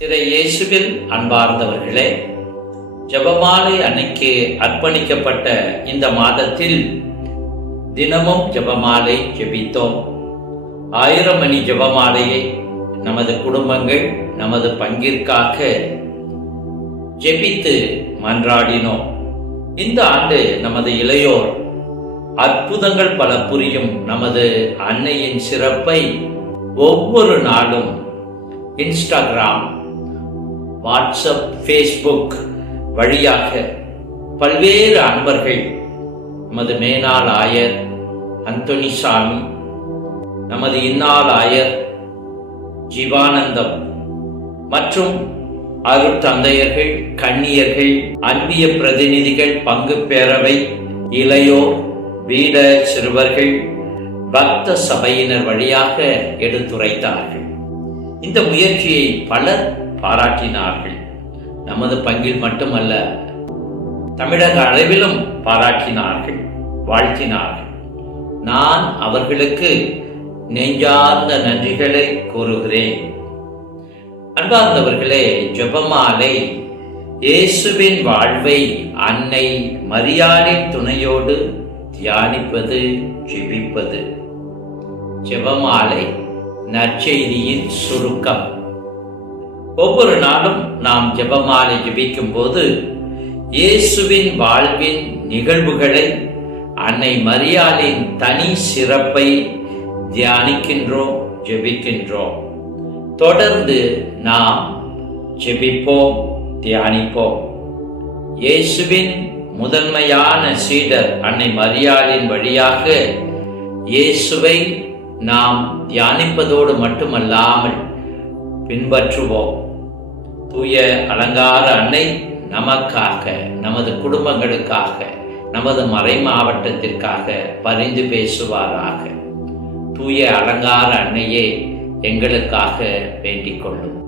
திரு இயேசுவில் அன்பார்ந்தவர்களே, ஜெபமாலை அன்னைக்கு அர்ப்பணிக்கப்பட்ட இந்த மாதத்தில் தினமும் ஜெபமாலை ஜெபித்தோம். 1000 மணி ஜெபமாலையை நமது குடும்பங்கள் நமது பங்கிற்காக ஜெபித்து மன்றாடினோம். இந்த ஆண்டு நமது இளையோர் அற்புதங்கள் பல புரியும் நமது அன்னையின் சிறப்பை ஒவ்வொரு நாளும் இன்ஸ்டாகிராம், வாட்ஸ்அப், ஃபேஸ்புக் வழியாக பல்வேறு அன்பர்கள், நமது மேனாள் ஆயர் அந்தோனிசாமி, நமது இந்நாள் ஆயர் ஜீவானந்தம் மற்றும் அருட்தந்தையர்கள், கன்னியர்கள், அன்பிய பிரதிநிதிகள், பங்கு பேரவை, இளையோர், வீட சிறுவர்கள், பக்த சபையினர் வழியாக எடுத்துரைத்தார்கள். இந்த முயற்சியை பலர் பாராட்டினார்கள். நமது பங்கில் மட்டுமல்ல, தமிழக அளவிலும் பாராட்டினார்கள், வாழ்த்தினார்கள். நான் அவர்களுக்கு நெஞ்சார்ந்த நன்றிகளை கூறுகிறேன். அன்பார்ந்தவர்களே, ஜெபமாலை இயேசுவின் வாழ்வை அன்னை மரியாளின் துணையோடு தியானிப்பது, ஜெபிப்பது. ஜெபமாலை நற்செய்தியின் சுருக்கம். ஒவ்வொரு நாளும் நாம் ஜெபமாலை ஜெபிக்கும் போது இயேசுவின் வாழ்வின் நிகழ்வுகளை, அன்னை மரியாளின் தனி சிறப்பை தியானிக்கின்றோம், ஜெபிக்கின்றோம். தொடர்ந்து நாம் ஜெபிப்போம், தியானிப்போம். இயேசுவின் முதன்மையான சீடர் அன்னை மரியாளின் வழியாக இயேசுவை நாம் தியானிப்பதோடு மட்டுமல்லாமல் பின்பற்றுவோம். தூய அலங்கார அன்னை நமக்காக, நமது குடும்பங்களுக்காக, நமது மறை மாவட்டத்திற்காக பரிந்து பேசுவாராக. தூய அலங்கார அன்னையே எங்களுக்காக வேண்டிக் கொள்ளும்.